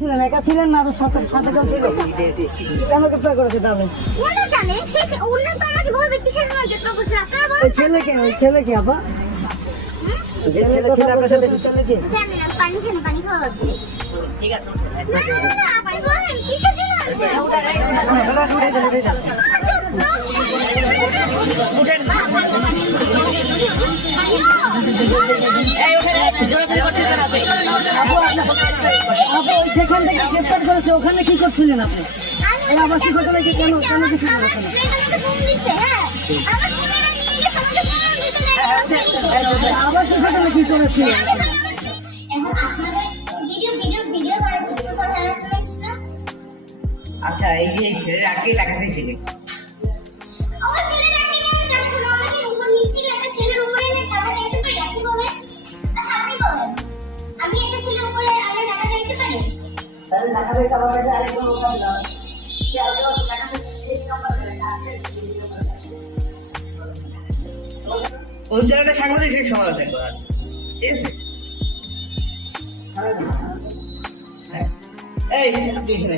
ছিলেন একা ছিলেন না আরো সাথে সাথে কেউ ছিল? কেন গ্রেপ্তার করেছে তাহলে? ওরা জানে সে অন্য তো আমাকে বলবে কিসের জন্য গ্রেপ্তার করছে আপনারা বলেন। ওই ছেলে কি আপা? আপনার সাথে ছেলে কি? জানেন না পানি খেয়ে পানি খাওয়া লাগবে। ঠিক আছে না আপনি বলেন কিসের জন্য আছে? সেখান থেকে গ্রেপ্তার করেছে, ওখানে কি করছিলেন আপনি? এই আবাসিক হোটেলে কি কেন কেন কিছু আবাসিক হোটেলে কি করেছিলেন? আচ্ছা এই যে এই ছেলের আটকে টাকা চাইছিলেন ওই জায়গাটা সাংবাদিক সমাজ থাকবে ঠিক আছে এই আপনি এখানে